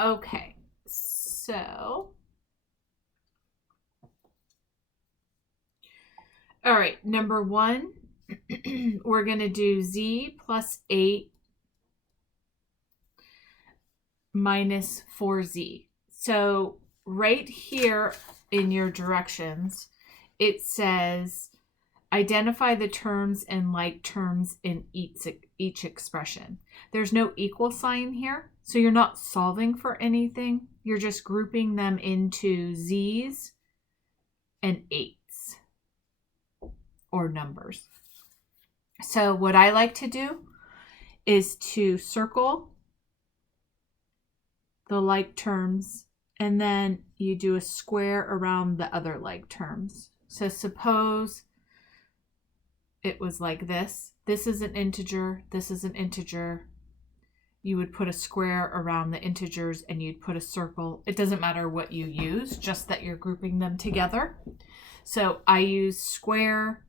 Okay, so all right, number 1, we're going to do z plus 8 minus 4z. So right here in your directions, it says identify the terms and like terms in each expression. There's no equal sign here, so you're not solving for anything. You're just grouping them into z's and 8s or numbers. So what I like to do is to circle the like terms, and then you do a square around the other like terms. So suppose it was like this. This is an integer, this is an integer. You would put a square around the integers and you'd put a circle. It doesn't matter what you use, just that you're grouping them together. So I use square,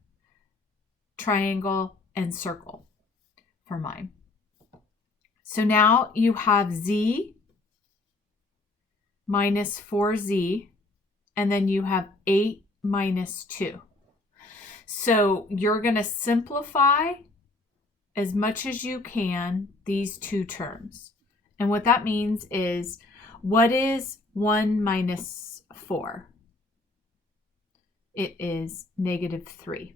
triangle, and circle for mine. So now you have z minus 4z, and then you have 8 minus 2. So you're going to simplify as much as you can these two terms. And what that means is, what is 1 minus 4? It is -3.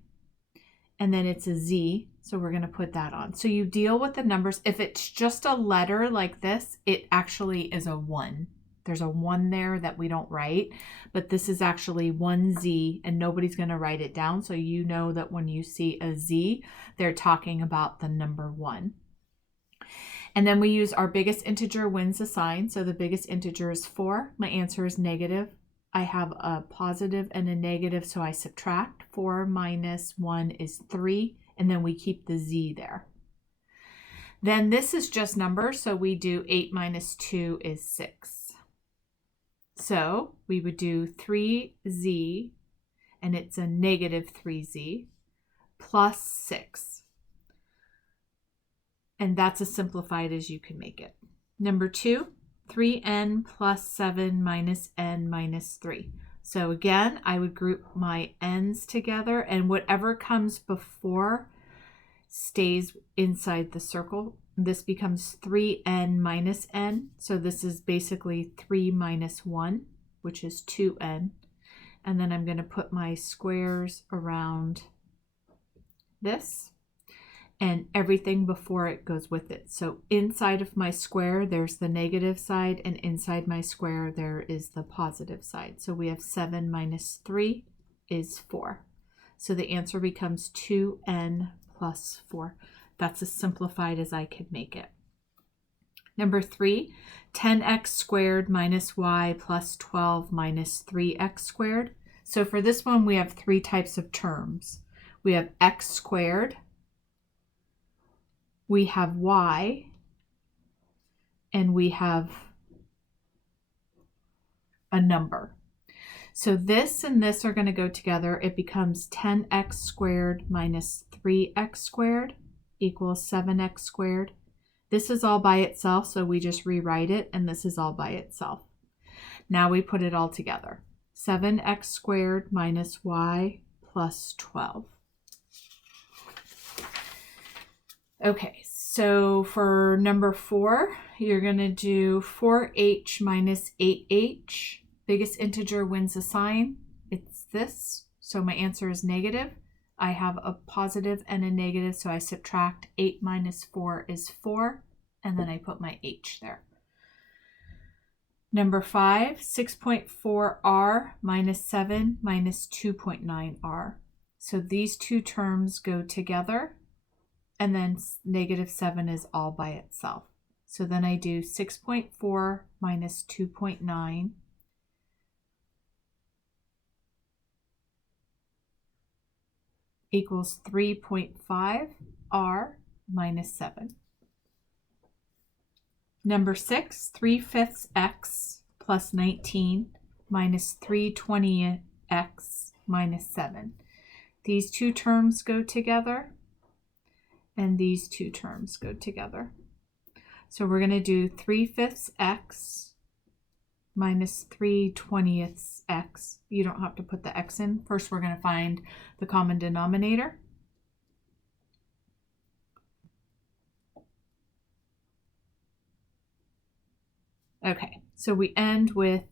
And then it's a z, so we're going to put that on. So you deal with the numbers. If it's just a letter like this, it actually is a 1. There's a 1 there that we don't write, but this is actually 1z, and nobody's going to write it down. So you know that when you see a z, they're talking about the number 1. And then we use our biggest integer wins the sign. So the biggest integer is 4. My answer is negative. I have a positive and a negative, so I subtract. 4 minus 1 is 3, and then we keep the z there. Then this is just numbers, so we do 8 minus 2 is 6. So we would do 3z, and it's a -3z, plus 6. And that's as simplified as you can make it. Number 2, 3n plus 7 minus n minus 3. So again, I would group my n's together, and whatever comes before stays inside the circle. This becomes 3n minus n. So this is basically 3 minus 1, which is 2n. And then I'm going to put my squares around this, and everything before it goes with it. So inside of my square, there's the negative side, and inside my square, there is the positive side. So we have 7 minus 3 is 4. So the answer becomes 2n plus 4. That's as simplified as I could make it. Number 3, 10x squared minus y plus 12 minus 3x squared. So for this one, we have 3 types of terms. We have x squared, we have y, and we have a number. So this and this are going to go together. It becomes 10x squared minus 3x squared equals 7x squared. This is all by itself, so we just rewrite it, and this is all by itself. Now we put it all together. 7x squared minus y plus 12. Okay, so for number 4, you're going to do 4h minus 8h. Biggest integer wins the sign. It's this. So my answer is negative. I have a positive and a negative, so I subtract. 8 minus 4 is 4, and then I put my h there. Number 5, 6.4r minus 7 minus 2.9r. So these two terms go together, and then -7 is all by itself. So then I do 6.4 minus 2.9 equals 3.5 r minus 7. Number 6, 3/5 x plus 19 minus 3/20 x minus 7. These two terms go together, and these two terms go together. So we're going to do 3/5 x minus 3/20 x. You don't have to put the x in. First, we're going to find the common denominator. Okay, so we end with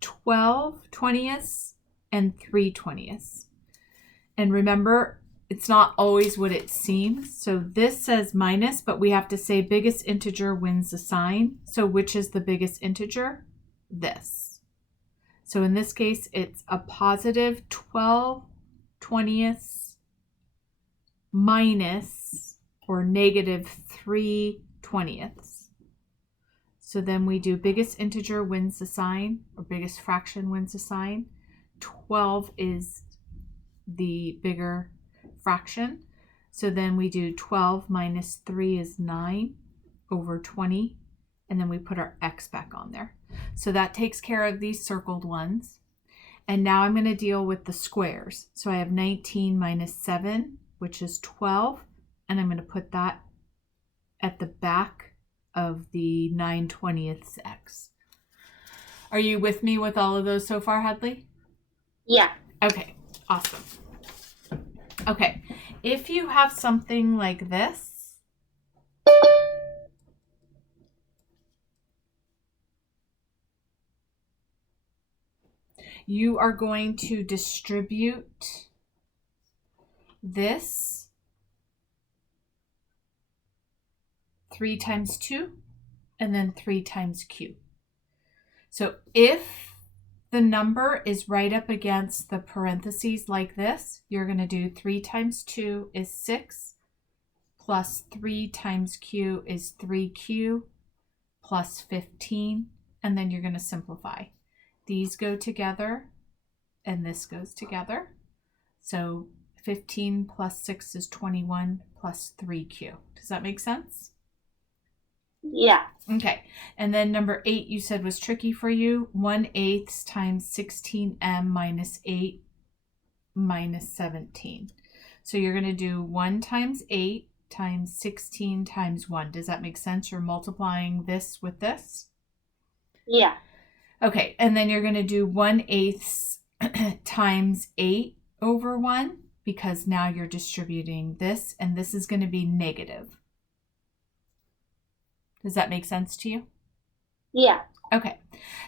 12/20 and 3/20. And remember, it's not always what it seems. So this says minus, but we have to say biggest integer wins the sign. So which is the biggest integer? This. So in this case, it's a positive 12/20 minus or negative 3/20. So then we do biggest integer wins the sign, or biggest fraction wins the sign. 12 is the bigger fraction. So then we do 12 minus 3 is 9 over 20. And then we put our x back on there. So that takes care of these circled ones. And now I'm going to deal with the squares. So I have 19 minus 7, which is 12. And I'm going to put that at the back of the 9/20 x. Are you with me with all of those so far, Hadley? Yeah. Okay, awesome. Okay, if you have something like this, you are going to distribute this 3 times 2 and then 3 times q. So if the number is right up against the parentheses like this, you're going to do 3 times 2 is 6 plus 3 times q is 3q plus 15, and then you're going to simplify. These go together and this goes together. So 15 plus 6 is 21 plus 3q. Does that make sense? Yeah. Okay, and then number 8 you said was tricky for you. 1/8 times 16m minus 8 minus 17. So you're going to do 1 times 8 times 16 times 1. Does that make sense? You're multiplying this with this? Yeah. Okay, and then you're going to do 1/8 times 8 over 1, because now you're distributing this, and this is going to be negative. Does that make sense to you? Yeah. Okay,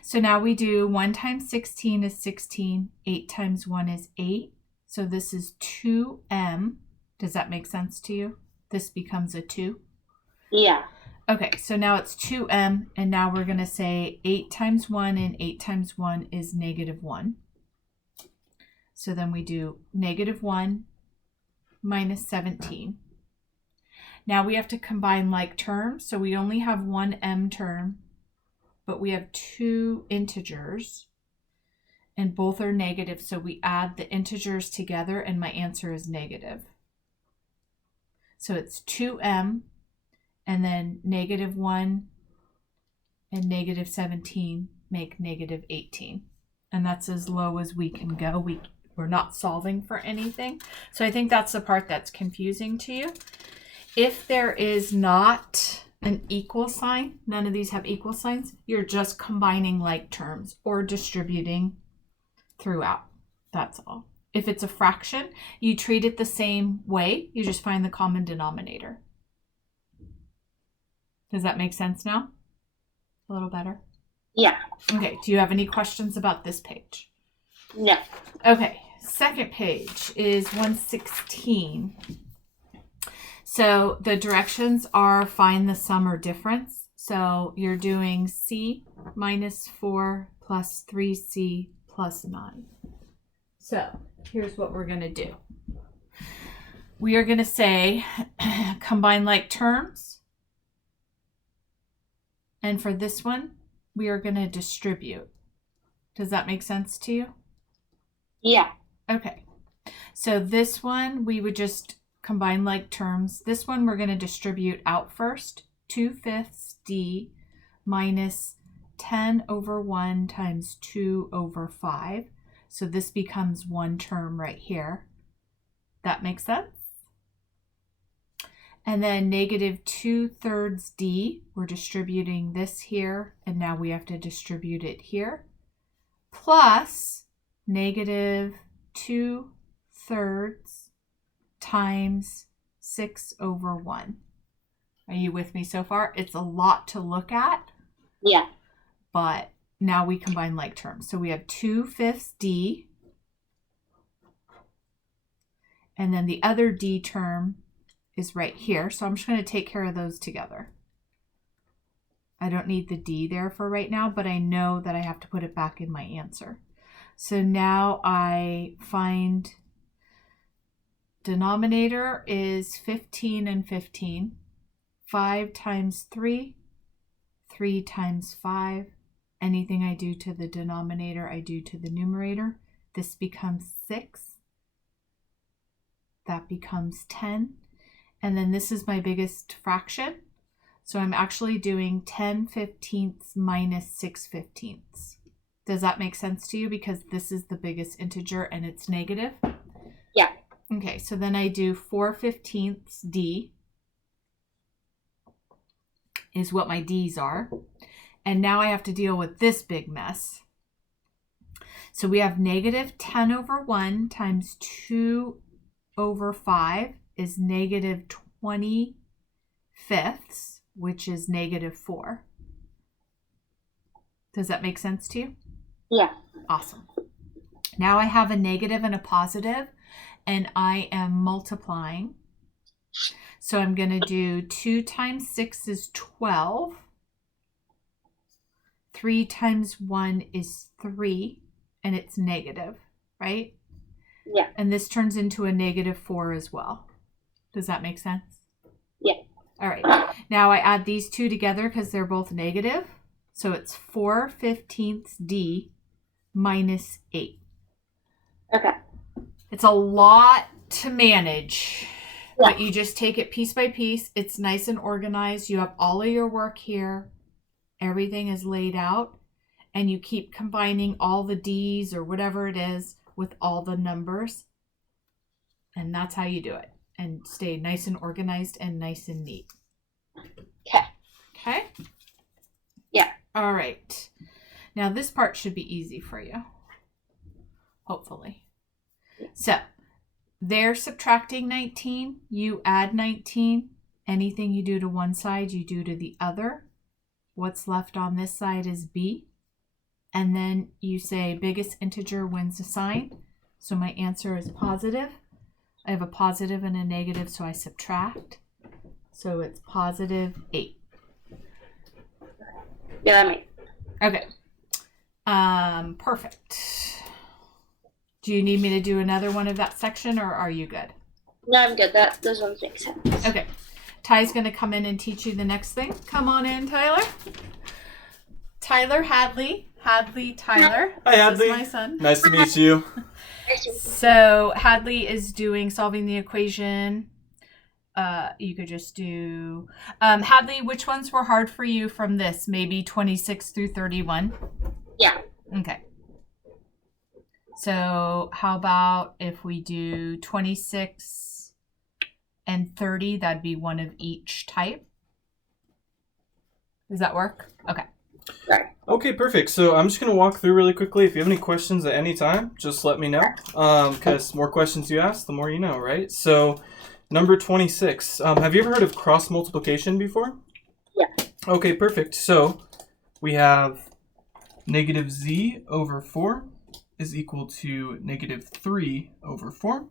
so now we do 1 times 16 is 16, 8 times 1 is 8. So this is 2m. Does that make sense to you? This becomes a 2. Yeah. Okay, so now it's 2m, and now we're going to say 8 times 1, and 8 times 1 is negative 1. So then we do negative 1 minus 17. Now we have to combine like terms, so we only have one m term, but we have 2 integers, and both are negative, so we add the integers together, and my answer is negative. So it's 2m, and then negative 1 and negative 17 make negative 18. And that's as low as we can go. We're not solving for anything. So I think that's the part that's confusing to you. If there is not an equal sign, none of these have equal signs, you're just combining like terms or distributing throughout. That's all. If it's a fraction, you treat it the same way. You just find the common denominator. Does that make sense now? A little better? Yeah. Okay, do you have any questions about this page? No. Okay, second page is 116. So the directions are find the sum or difference. So you're doing c minus 4 plus 3c plus 9. So here's what we're going to do. We are going to say combine like terms. And for this one, we are going to distribute. Does that make sense to you? Yeah. Okay. So this one, we would just combine like terms. This one, we're going to distribute out first. 2/5 d minus 10 over 1 times 2 over 5. So this becomes one term right here. That makes sense? And then negative 2/3 d, we're distributing this here, and now we have to distribute it here, plus negative 2/3 times 6/1. Are you with me so far? It's a lot to look at, Yeah. but now we combine like terms. So we have 2/5 d, and then the other d term is right here. So I'm just going to take care of those together. I don't need the d there for right now, but I know that I have to put it back in my answer. So now I find denominator is 15 and 15. 5 times 3, 3 times 5. Anything I do to the denominator, I do to the numerator. This becomes 6. That becomes 10. And then this is my biggest fraction. So I'm actually doing 10/15 minus 6/15. Does that make sense to you? Because this is the biggest integer and it's negative. Yeah. Okay, so then I do 4/15 d is what my d's are. And now I have to deal with this big mess. So we have negative 10/1 times 2/5 is negative 20/5, which is negative 4. Does that make sense to you? Yeah. Awesome. Now I have a negative and a positive, and I am multiplying. So I'm going to do 2 times 6 is 12. 3 times 1 is 3, and it's negative, right? Yeah. And this turns into a negative 4 as well. Does that make sense? Yeah. All right. Now I add these two together because they're both negative. So it's 4/15 d minus 8. Okay. It's a lot to manage, Yeah. but you just take it piece by piece. It's nice and organized. You have all of your work here. Everything is laid out, and you keep combining all the d's or whatever it is with all the numbers. And that's how you do it. And stay nice and organized and nice and neat. Okay. Okay? Yeah. All right. Now this part should be easy for you. Hopefully. So they're subtracting 19. You add 19. Anything you do to one side, you do to the other. What's left on this side is b. And then you say biggest integer wins a sign. So my answer is positive. I have a positive and a negative, so I subtract. So it's positive 8. Yeah, that makes Okay. Perfect. Do you need me to do another one of that section, or are you good? No, I'm good. Those ones make sense. Okay. Ty's going to come in and teach you the next thing. Come on in, Tyler. Tyler Hadley. Tyler. Hi, Hadley. This is my son. Nice to meet you. So Hadley is doing solving the equation. You could just do Hadley, which ones were hard for you from this? Maybe 26 through 31? Yeah. Okay. So how about if we do 26 and 30? That'd be one of each type. Does that work? Okay. Right. Okay, perfect. So I'm just going to walk through really quickly. If you have any questions at any time, just let me know. Because the more questions you ask, the more you know, right? So number 26. Have you ever heard of cross multiplication before? Yeah. Okay, perfect. So we have negative z over 4 is equal to negative 3 over 4.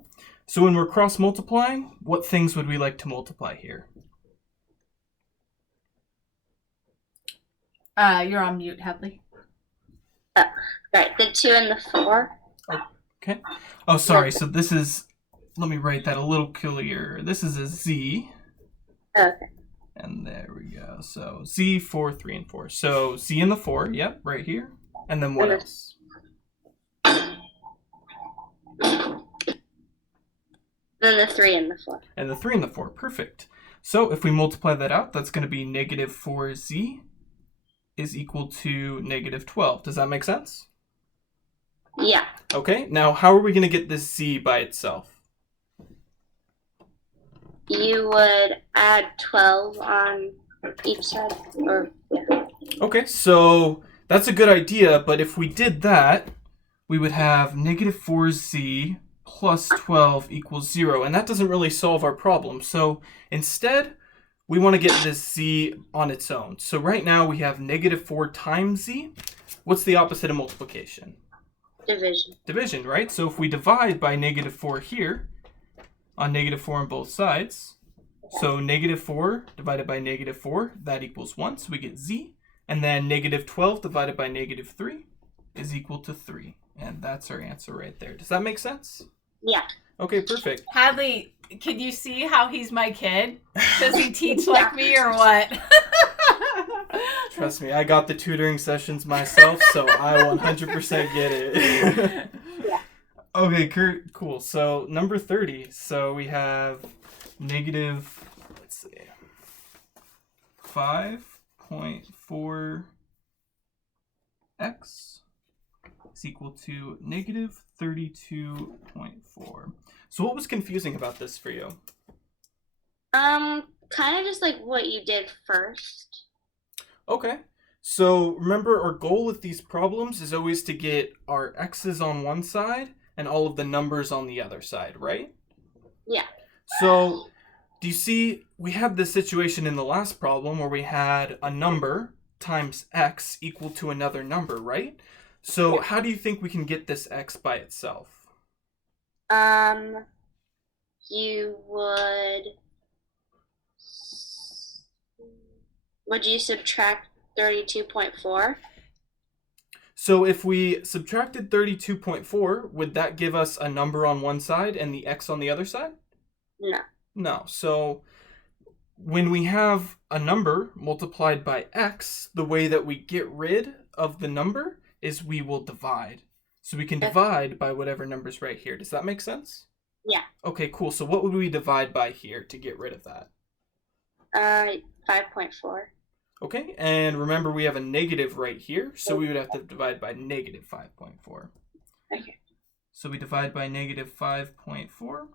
So when we're cross multiplying, what things would we like to multiply here? You're on mute, Hadley. Right. The 2 and the 4. Okay. Oh, sorry. So this is, let me write that a little clearer. This is a z. Okay. And there we go. So z, 4, 3, and 4. So z and the 4, yep, right here. And then what else? Then the 3 and the 4. And the 3 and the 4, perfect. So if we multiply that out, that's going to be negative 4z is equal to negative 12. Does that make sense? Yeah. Okay, now how are we going to get this z by itself? you would add 12 on each side. Or, yeah. Okay, so that's a good idea, but if we did that, we would have negative 4z plus 12 equals 0, and that doesn't really solve our problem. So instead, we want to get this z on its own. So right now we have negative 4 times z. What's the opposite of multiplication? Division. Division, right? So if we divide by negative 4 here, on negative 4 on both sides, so negative 4 divided by negative 4, that equals 1, so we get z. And then negative 12 divided by negative 3 is equal to 3. And that's our answer right there. Does that make sense? Yeah. Okay, perfect. Hadley, can you see how he's my kid? Does he teach like me or what? Trust me, I got the tutoring sessions myself, so I 100% get it. Yeah. Okay, cool. So number 30. So we have negative, let's see, 5.4x is equal to negative 32.4. So what was confusing about this for you? Kind of just like what you did first. Okay. So remember, our goal with these problems is always to get our x's on one side and all of the numbers on the other side, right? Yeah. So do you see, we had this situation in the last problem where we had a number times x equal to another number, right? So how do you think we can get this x by itself? You would you subtract 32.4? So if we subtracted 32.4, would that give us a number on one side and the x on the other side? No. No. So when we have a number multiplied by x, the way that we get rid of the number is we will divide. So we can divide by whatever number's right here. Does that make sense? Yeah. Okay, cool. So what would we divide by here to get rid of that? 5.4. Okay, and remember we have a negative right here, so we would have to divide by negative 5.4. Okay. So we divide by negative 5.4,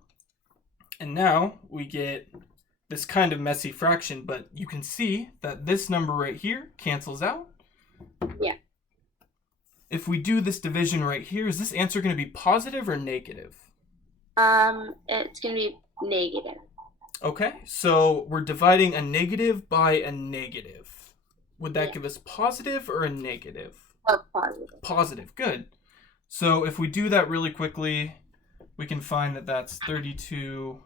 and now we get this kind of messy fraction, but you can see that this number right here cancels out. Yeah. If we do this division right here, is this answer going to be positive or negative? It's going to be negative. Okay, so we're dividing a negative by a negative. Would that give us positive or a negative? Oh, positive. Positive, good. So if we do that really quickly, we can find that that's 32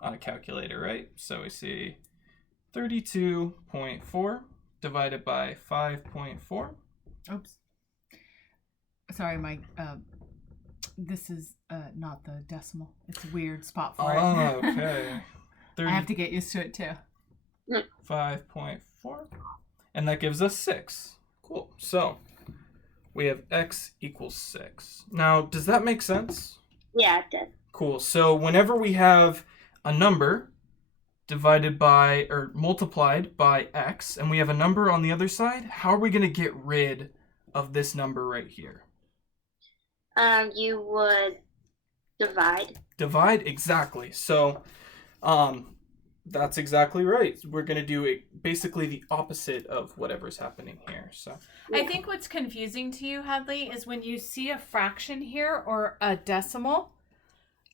on a calculator, right? So we see 32.4 divided by 5.4. Oops. Sorry, my this is not the decimal. It's a weird spot for it. Oh, okay. I have to get used to it too. 5.4. And that gives us 6. Cool. So we have x equals 6. Now, does that make sense? Yeah, it did. Cool. So whenever we have a number divided by or multiplied by x, and we have a number on the other side, how are we going to get rid of this number right here? You would divide. Divide, exactly. So that's exactly right. We're going to do basically the opposite of whatever's happening here. So I think what's confusing to you, Hadley, is when you see a fraction here or a decimal,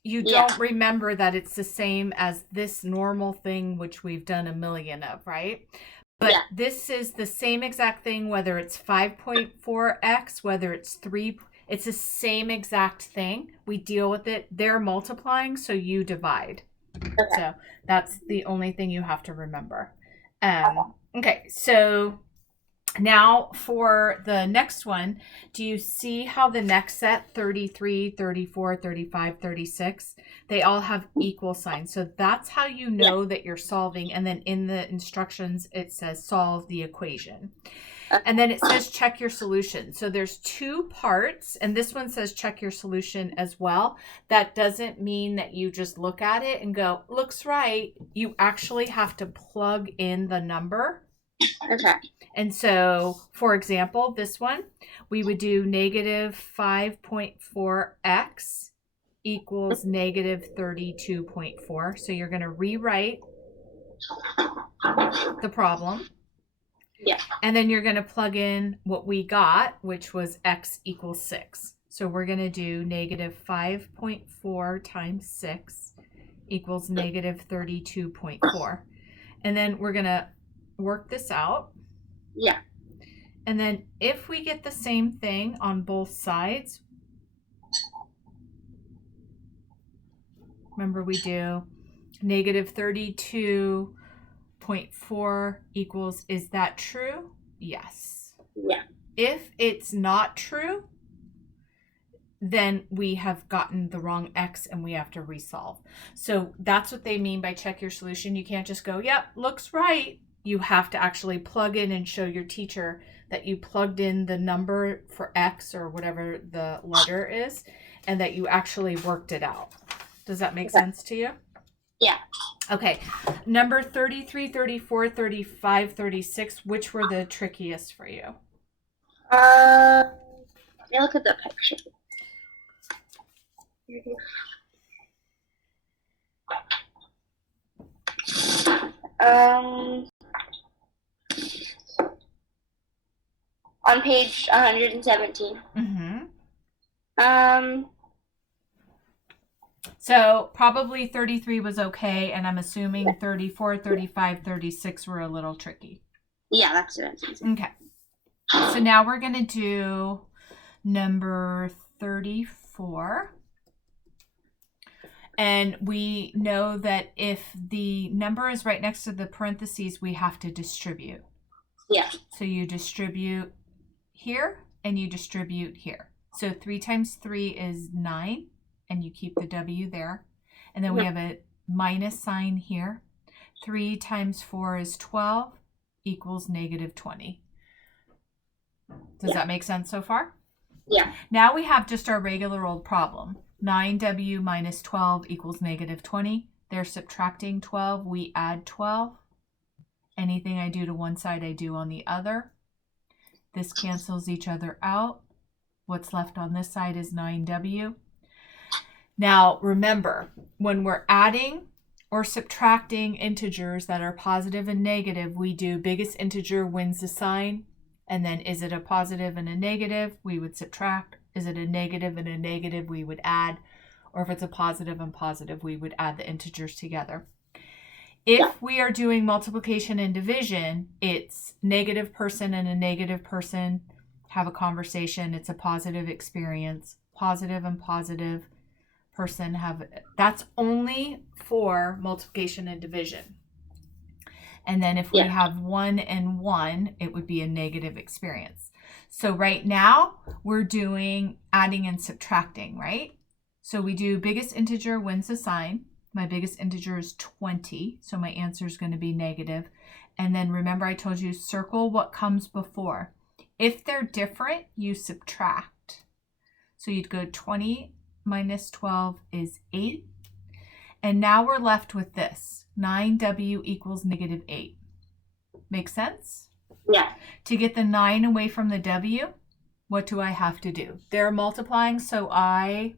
you don't remember that it's the same as this normal thing, which we've done a million of, right? But this is the same exact thing, whether it's 5.4x, whether it's 3, it's the same exact thing. We deal with it. They're multiplying, so you divide. Okay. So that's the only thing you have to remember. Okay, so now for the next one, do you see how the next set, 33, 34, 35, 36, they all have equal signs. So that's how you know that you're solving. And then in the instructions, it says solve the equation. And then it says check your solution. So there's 2 parts, and this one says check your solution as well. That doesn't mean that you just look at it and go, looks right. You actually have to plug in the number. Okay. And so, for example, this one, we would do negative 5.4x equals negative 32.4. So you're going to rewrite the problem. Yeah. And then you're going to plug in what we got, which was x equals 6. So we're going to do negative 5.4 times 6 equals negative 32.4. And then we're going to work this out. Yeah. And then if we get the same thing on both sides, remember we do negative 32.4 equals, is that true? Yes. Yeah. If it's not true, then we have gotten the wrong x and we have to resolve. So that's what they mean by check your solution. You can't just go, yep, looks right. You have to actually plug in and show your teacher that you plugged in the number for x or whatever the letter is, and that you actually worked it out. Does that make sense to you? Yeah. Okay. Number 33, 34, 35, 36, which were the trickiest for you? Let me look at the picture. On page 117. Mm-hmm. So probably 33 was okay, and I'm assuming 34, 35, 36 were a little tricky. Yeah, that's it. Okay. So now we're going to do number 34. And we know that if the number is right next to the parentheses, we have to distribute. Yeah. So you distribute here and you distribute here. So 3 times 3 is 9, and you keep the W there. And then we have a minus sign here. 3 times 4 is 12 equals negative 20. Does that make sense so far? Yeah. Now we have just our regular old problem. 9W minus 12 equals negative 20. They're subtracting 12. We add 12. Anything I do to one side, I do on the other. This cancels each other out. What's left on this side is 9W. Now, remember, when we're adding or subtracting integers that are positive and negative, we do biggest integer wins the sign. And then is it a positive and a negative, we would subtract. Is it a negative and a negative, we would add. Or if it's a positive and positive, we would add the integers together. If we are doing multiplication and division, it's negative person and a negative person have a conversation. It's a positive experience. Positive and positive person have, that's only for multiplication and division. And then if we have 1 and 1, it would be a negative experience. So right now we're doing adding and subtracting, right? So we do biggest integer wins the sign. My biggest integer is 20, so my answer is going to be negative. And then remember I told you circle what comes before. If they're different, you subtract. So you'd go 20 minus 12 is 8. And now we're left with this. 9W equals negative 8. Make sense? Yeah. To get the 9 away from the W, what do I have to do? They're multiplying, so I...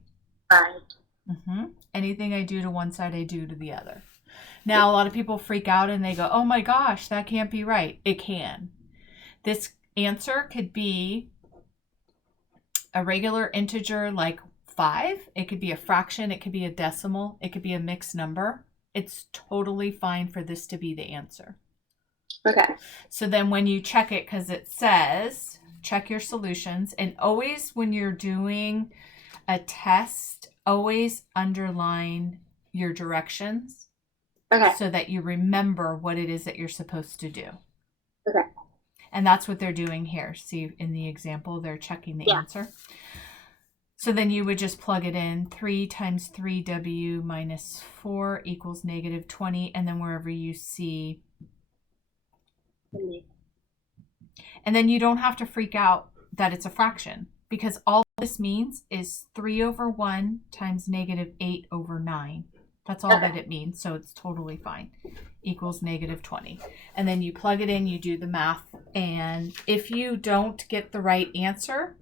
Anything I do to one side, I do to the other. Now, a lot of people freak out and they go, oh my gosh, that can't be right. It can. This answer could be a regular integer like 5. It could be a fraction. It could be a decimal. It could be a mixed number. It's totally fine for this to be the answer. Okay. So then when you check it, because it says, check your solutions. And always when you're doing a test, always underline your directions. Okay. So that you remember what it is that you're supposed to do. Okay. And that's what they're doing here. See, in the example, they're checking the answer. So then you would just plug it in. 3 times 3W minus 4 equals negative 20. And then wherever you see. And then you don't have to freak out that it's a fraction. Because all this means is 3 over 1 times negative 8 over 9. That's all that it means. So it's totally fine. Equals negative 20. And then you plug it in, you do the math. And if you don't get the right answer,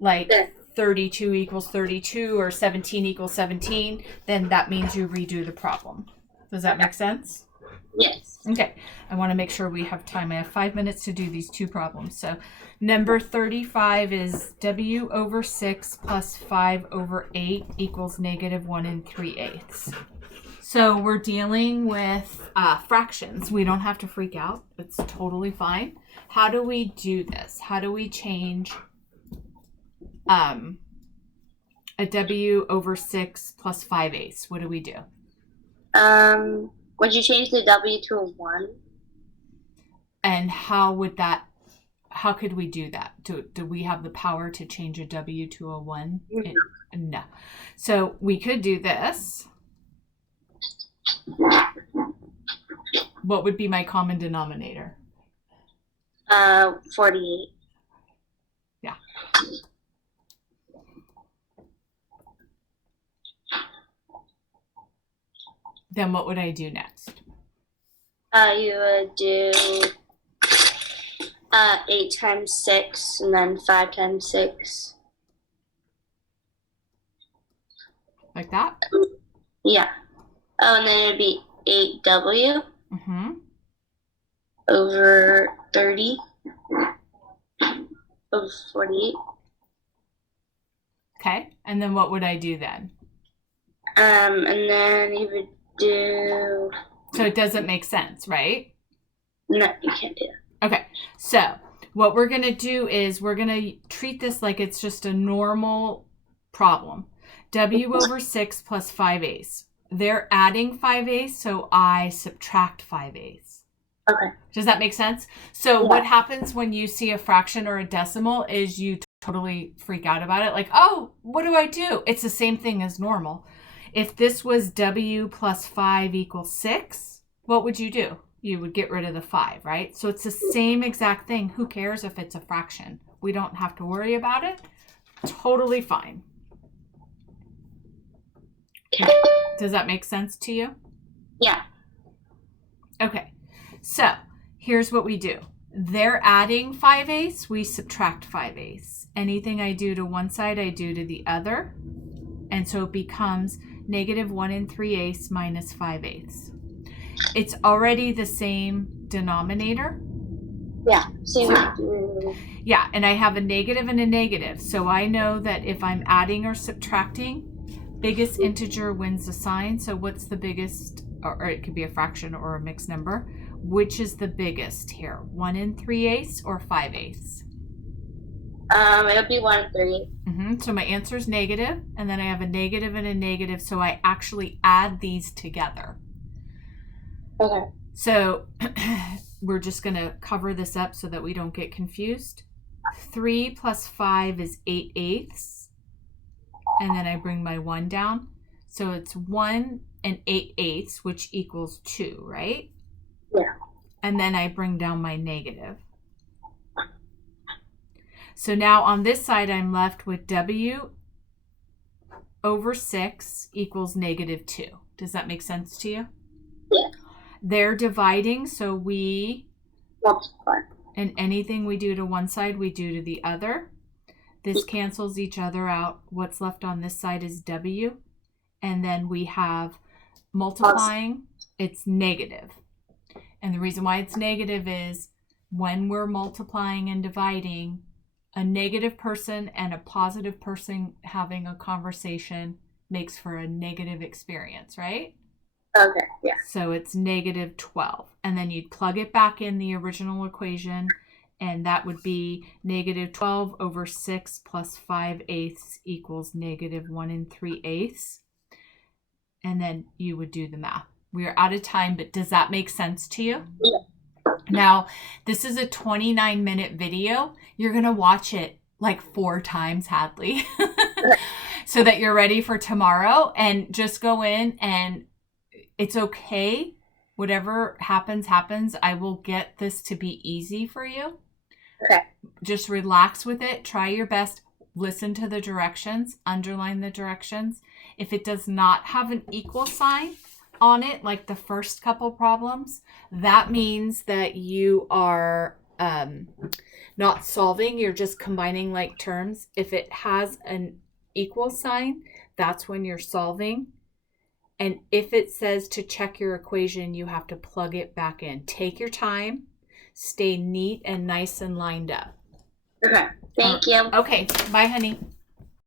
like 32 equals 32 or 17 equals 17, then that means you redo the problem. Does that make sense? Yes. Okay, I want to make sure we have time. I have 5 minutes to do these two problems. So number 35 is W over 6 plus 5 over 8 equals negative 1 3/8. So we're dealing with fractions. We don't have to freak out. It's totally fine. How do we do this? How do we change a W over 6 plus 5/8? What do we do? Would you change the W to a 1? And how could we do that? Do we have the power to change a W to a 1? No. So we could do this. What would be my common denominator? 48. Yeah. Then what would I do next? You would do 8 times 6 and then 5 times 6. Like that? Yeah. Oh, and then it would be 8W Mm-hmm. over 30 over 48. Okay. And then what would I do then? And then you would do... So it doesn't make sense, right? No, you can't do that. Okay. So what we're going to do is we're going to treat this like it's just a normal problem. W over 6 plus 5/8. They're adding 5/8, so I subtract 5/8. Okay. Does that make sense? So Yeah. what happens when you see a fraction or a decimal is you totally freak out about it. Like, oh, what do I do? It's the same thing as normal. If this was W plus 5 equals 6, what would you do? You would get rid of the 5, right? So it's the same exact thing. Who cares if it's a fraction? We don't have to worry about it. Totally fine. Does that make sense to you? Yeah. Okay. So here's what we do. They're adding 5/8, we subtract 5/8. Anything I do to one side, I do to the other. And so it becomes negative 1 3/8 minus 5/8. It's already the same denominator. Yeah. So you would do... Yeah, and I have a negative and a negative. So I know that if I'm adding or subtracting, biggest integer wins the sign. So what's the biggest, or it could be a fraction or a mixed number. Which is the biggest here? 1 3/8 or 5/8? It would be 1 3. So my answer is negative, and then I have a negative and a negative, so I actually add these together. Okay. So we're just going to cover this up so that we don't get confused. 3 plus 5 is 8/8, and then I bring my 1 down. So it's 1 and 8/8, which equals 2, right? Yeah. And then I bring down my negative. So now on this side, I'm left with W over 6 equals negative 2. Does that make sense to you? Yeah. They're dividing, so we, Multiply. and anything we do to one side, we do to the other. This cancels each other out. What's left on this side is W. And then we have multiplying, it's negative. And the reason why it's negative is when we're multiplying and dividing, a negative person and a positive person having a conversation makes for a negative experience, right? Okay. Yeah. So it's negative 12. And then you'd plug it back in the original equation, and that would be negative 12 over 6 plus 5/8 equals negative 1 3/8. And then you would do the math. We are out of time, but does that make sense to you? Yeah. Now, this is a 29-minute video. You're going to watch it like 4 times, Hadley, so that you're ready for tomorrow. And just go in, and it's okay. Whatever happens, happens. I will get this to be easy for you. Okay. Just relax with it. Try your best. Listen to the directions. Underline the directions. If it does not have an equal sign on it, like the first couple problems, that means that you are not solving, you're just combining like terms. If it has an equal sign, that's when you're solving. And if it says to check your equation, you have to plug it back in. Take your time, stay neat and nice and lined up. Okay. Thank you. Okay, bye, honey.